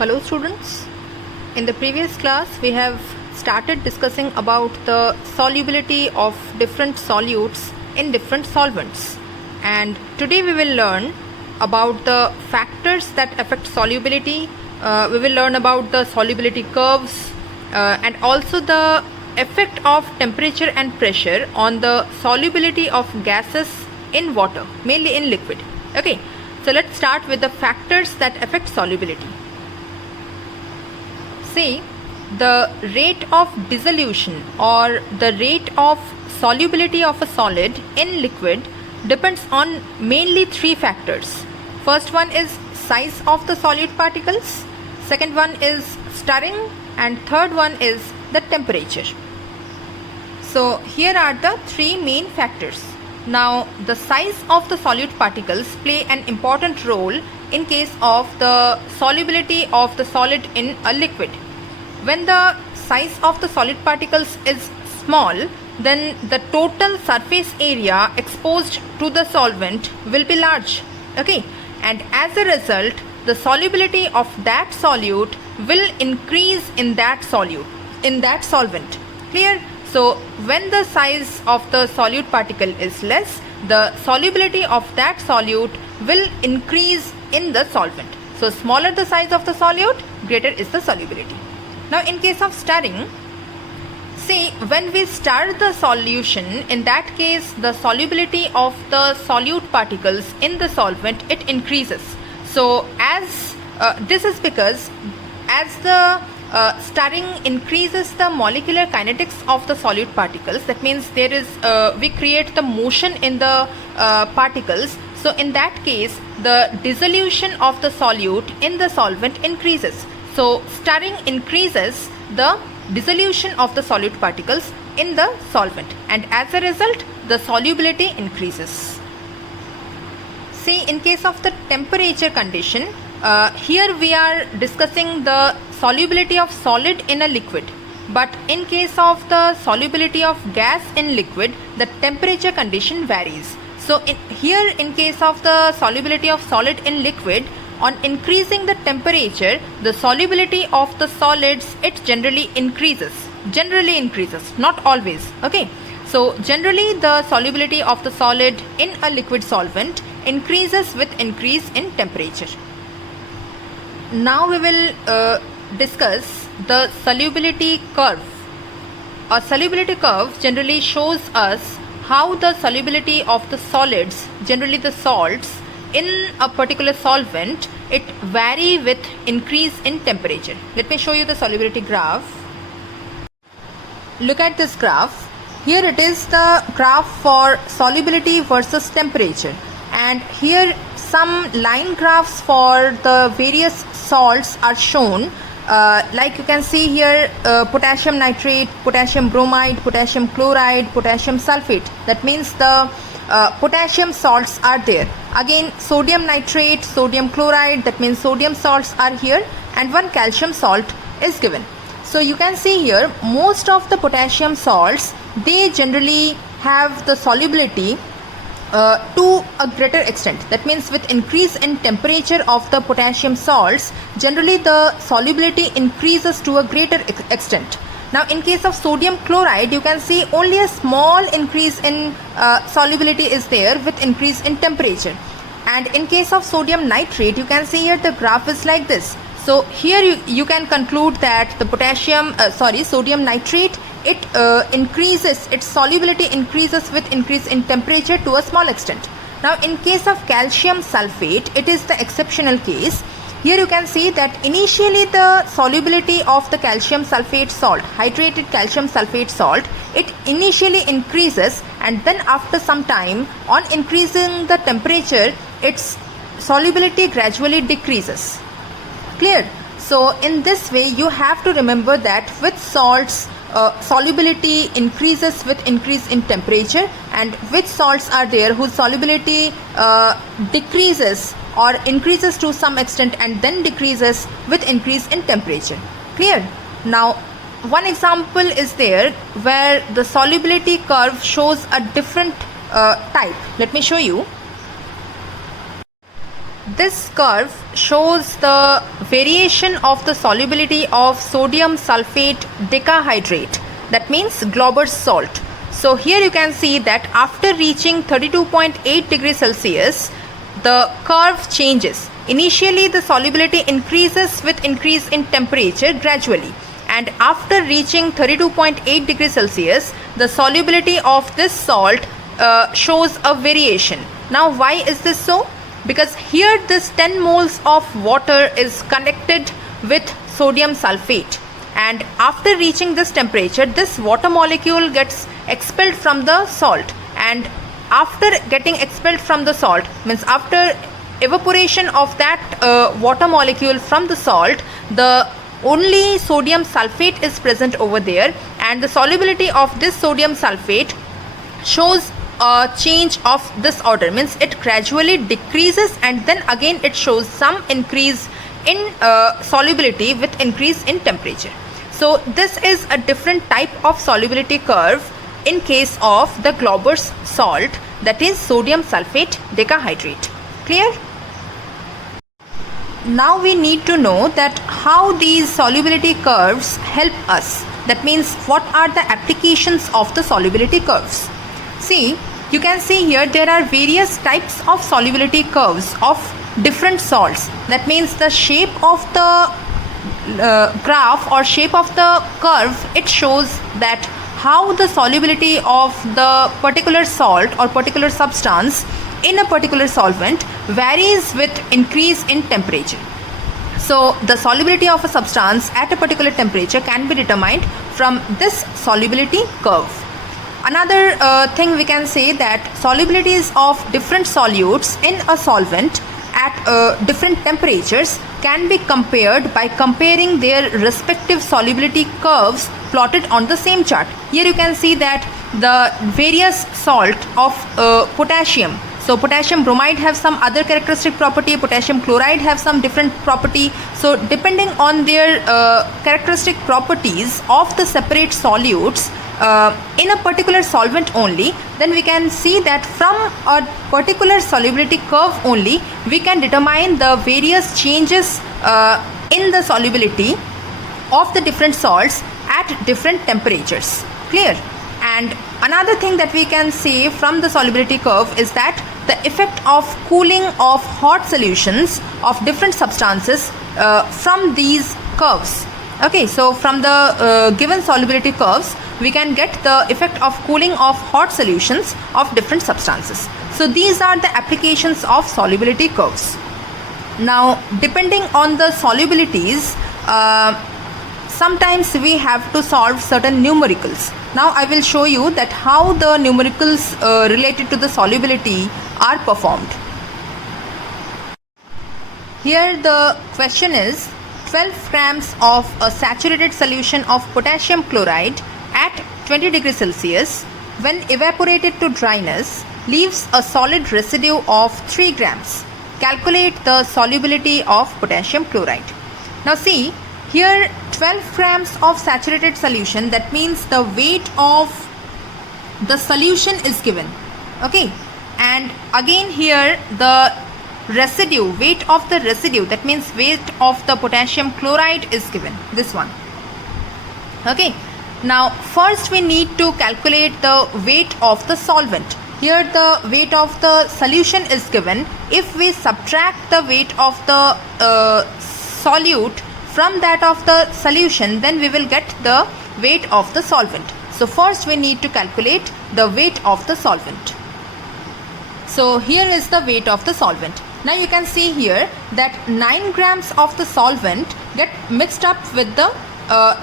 Hello students, in the previous class we have started discussing about the solubility of different solutes in different solvents, and today we will learn about the factors that affect solubility. We will learn about the solubility curves and also the effect of temperature and pressure on the solubility of gases in water, mainly in liquid. Okay, so let's start with the factors that affect solubility. See, the rate of dissolution or the rate of solubility of a solid in liquid depends on mainly three factors. First one is size of the solute particles, second one is stirring, and third one is the temperature. So here are the three main factors. Now the size of the solute particles play an important role in case of the solubility of the solid in a liquid. When the size of the solid particles is small, then the total surface area exposed to the solvent will be large. Okay, and as a result, the solubility of that solute will increase in that solvent. Clear? So when the size of the solute particle is less, the solubility of that solute will increase in the solvent. So smaller the size of the solute, greater is the solubility. Now in case of stirring, see, when we stir the solution, in that case the solubility of the solute particles in the solvent, it increases. So as this is because as the stirring increases the molecular kinetics of the solute particles, that means there is we create the motion in the particles. So in that case the dissolution of the solute in the solvent increases. So stirring increases the dissolution of the solute particles in the solvent, and as a result the solubility increases. See, in case of the temperature condition, here we are discussing the solubility of solid in a liquid, but in case of the solubility of gas in liquid, the temperature condition varies. So here in case of the solubility of solid in liquid, on increasing the temperature, the solubility of the solids, it generally increases, not always. Okay, so generally the solubility of the solid in a liquid solvent increases with increase in temperature. Now we will discuss the solubility curve. A solubility curve generally shows us how the solubility of the solids, generally the salts, in a particular solvent, it vary with increase in temperature. Let me show you the solubility graph. Look at this graph. Here it is the graph for solubility versus temperature, and here some line graphs for the various salts are shown. Like you can see here, potassium nitrate, potassium bromide, potassium chloride, potassium sulfate. That means the potassium salts are there. Again sodium nitrate, sodium chloride, that means sodium salts are here, and one calcium salt is given. So you can see here most of the potassium salts, they generally have the solubility to a greater extent. That means with increase in temperature of the potassium salts, generally the solubility increases to a greater extent. Now in case of sodium chloride, you can see only a small increase in solubility is there with increase in temperature. And in case of sodium nitrate, you can see here the graph is like this. So here you can conclude that the sodium nitrate, it increases, its solubility increases with increase in temperature to a small extent. Now in case of calcium sulfate, it is the exceptional case. Here you can see that initially the solubility of the calcium sulfate salt, hydrated calcium sulfate salt, it initially increases, and then after some time, on increasing the temperature, its solubility gradually decreases. Clear? So in this way you have to remember that with salts, solubility increases with increase in temperature, and which salts are there whose solubility decreases or increases to some extent and then decreases with increase in temperature. Clear? Now one example is there where the solubility curve shows a different type. Let me show you. this curve shows the variation of the solubility of sodium sulfate decahydrate, that means Glauber's salt. So here you can see that after reaching 32.8 degrees Celsius, the curve changes. Initially the solubility increases with increase in temperature gradually, and after reaching 32.8 degrees Celsius, the solubility of this salt shows a variation. Now why is this so? Because here this 10 moles of water is connected with sodium sulfate, and after reaching this temperature, this water molecule gets expelled from the salt, and after getting expelled from the salt, means after evaporation of that water molecule from the salt, the only sodium sulfate is present over there, and the solubility of this sodium sulfate shows a change of this order, means it gradually decreases and then again it shows some increase in solubility with increase in temperature. So this is a different type of solubility curve in case of the Glauber's salt, that is sodium sulfate decahydrate. Clear? Now we need to know that how these solubility curves help us. That means what are the applications of the solubility curves. See, you can see here there are various types of solubility curves of different salts. That means the shape of the graph or shape of the curve, it shows that how the solubility of the particular salt or particular substance in a particular solvent varies with increase in temperature. So the solubility of a substance at a particular temperature can be determined from this solubility curve. Another thing we can say that solubilities of different solutes in a solvent at different temperatures can be compared by comparing their respective solubility curves plotted on the same chart. Here you can see that the various salt of potassium. So potassium bromide have some other characteristic property, potassium chloride have some different property. So depending on their characteristic properties of the separate solutes in a particular solvent only, then we can see that from a particular solubility curve only we can determine the various changes in the solubility of the different salts at different temperatures. Clear? And another thing that we can say from the solubility curve is that the effect of cooling of hot solutions of different substances from these curves. Okay, so from the given solubility curves we can get the effect of cooling of hot solutions of different substances. So these are the applications of solubility curves. Now depending on the solubilities, sometimes we have to solve certain numericals. Now I will show you that how the numericals related to the solubility are performed. Here the question is 12 grams of a saturated solution of potassium chloride at 20 degrees Celsius when evaporated to dryness leaves a solid residue of 3 grams. Calculate the solubility of potassium chloride. Now see, here 12 grams of saturated solution, that means the weight of the solution is given. Okay, and again here the residue, weight of the residue, that means weight of the potassium chloride is given, this one. Okay, now first we need to calculate the weight of the solvent. Here the weight of the solution is given. If we subtract the weight of the solute from that of the solution, then we will get the weight of the solvent. So first we need to calculate the weight of the solvent. So here is the weight of the solvent. Now you can see here that 9 grams of the solvent get mixed up with the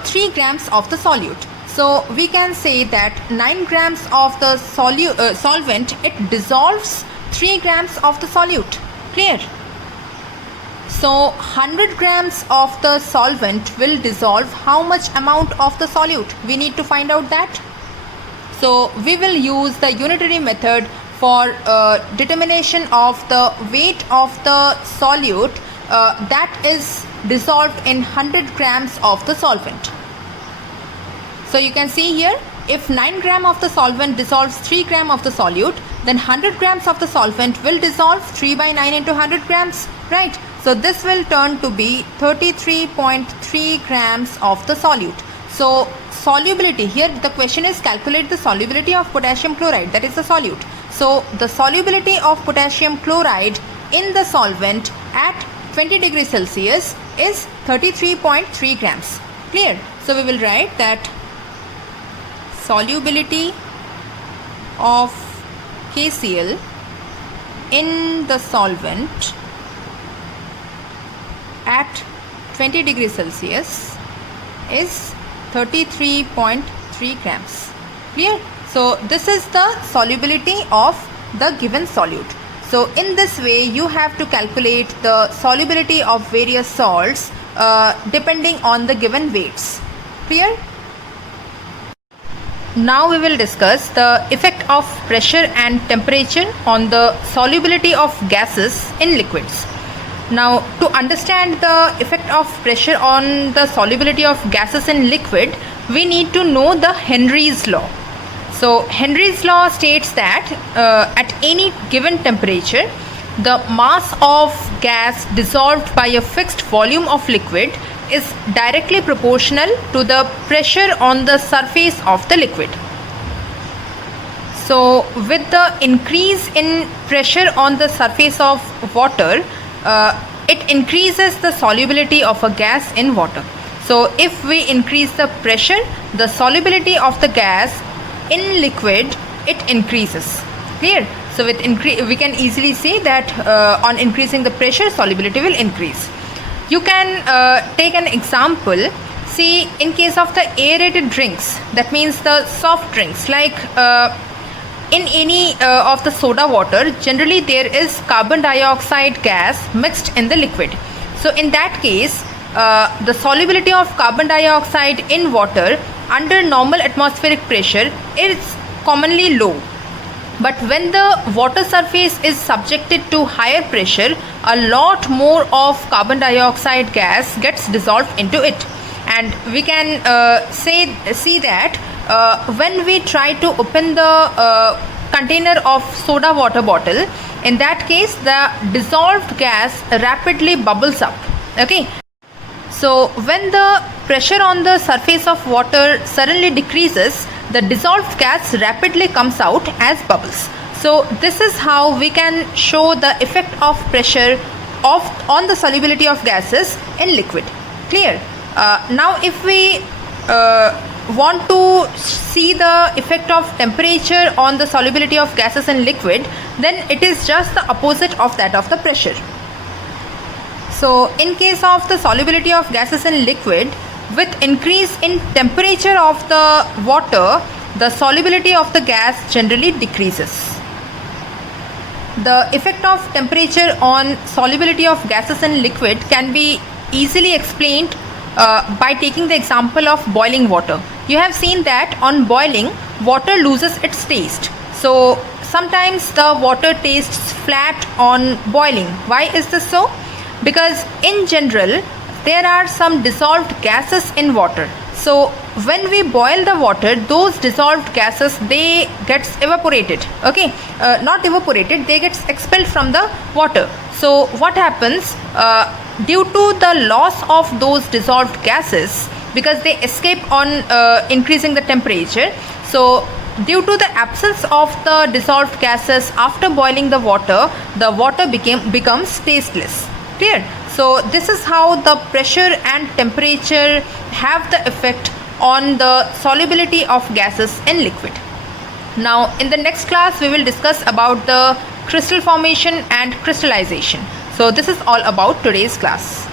3 grams of the solute. So we can say that 9 grams of the solvent, it dissolves 3 grams of the solute. Clear? So 100 grams of the solvent will dissolve how much amount of the solute? We need to find out that. So we will use the unitary method for determination of the weight of the solute that is dissolved in 100 grams of the solvent. So you can see here, if 9 gram of the solvent dissolves 3 gram of the solute, then 100 grams of the solvent will dissolve 3 by 9 into 100 grams, right? So this will turn to be 33.3 grams of the solute. So solubility, here the question is calculate the solubility of potassium chloride, that is the solute. So the solubility of potassium chloride in the solvent at 20 degrees Celsius is 33.3 grams. Clear? So we will write that solubility of KCl in the solvent at 20 degrees Celsius is 33.3 grams. Clear? So this is the solubility of the given solute. So in this way you have to calculate the solubility of various salts depending on the given weights. Clear? Now we will discuss the effect of pressure and temperature on the solubility of gases in liquids. Now to understand the effect of pressure on the solubility of gases in liquid, we need to know the Henry's law. So Henry's law states that at any given temperature, the mass of gas dissolved by a fixed volume of liquid is directly proportional to the pressure on the surface of the liquid. So with the increase in pressure on the surface of water, it increases the solubility of a gas in water. So if we increase the pressure, the solubility of the gas in liquid, it increases. Clear? So with we can easily say that on increasing the pressure, solubility will increase. You can take an example. See, in case of the aerated drinks, that means the soft drinks, like in any of the soda water, generally there is carbon dioxide gas mixed in the liquid. So in that case, the solubility of carbon dioxide in water under normal atmospheric pressure is commonly low. But when the water surface is subjected to higher pressure, a lot more of carbon dioxide gas gets dissolved into it. And we can see that when we try to open the container of soda water bottle, in that case the dissolved gas rapidly bubbles up. Okay. So when the pressure on the surface of water suddenly decreases, the dissolved gas rapidly comes out as bubbles. So this is how we can show the effect of pressure on the solubility of gases in liquid. Clear? Now if we want to see the effect of temperature on the solubility of gases in liquid, then it is just the opposite of that of the pressure. So in case of the solubility of gases in liquid, with increase in temperature of the water, the solubility of the gas generally decreases. The effect of temperature on solubility of gases in liquid can be easily explained by taking the example of boiling water. You have seen that on boiling, water loses its taste. So sometimes the water tastes flat on boiling. Why is this so? Because in general there are some dissolved gases in water. So when we boil the water, those dissolved gases, they gets evaporated. Okay, not evaporated, they gets expelled from the water. So what happens, due to the loss of those dissolved gases, because they escape on increasing the temperature, so due to the absence of the dissolved gases after boiling the water becomes tasteless. Clear? So this is how the pressure and temperature have the effect on the solubility of gases in liquid. Now in the next class we will discuss about the crystal formation and crystallization. So this is all about today's class.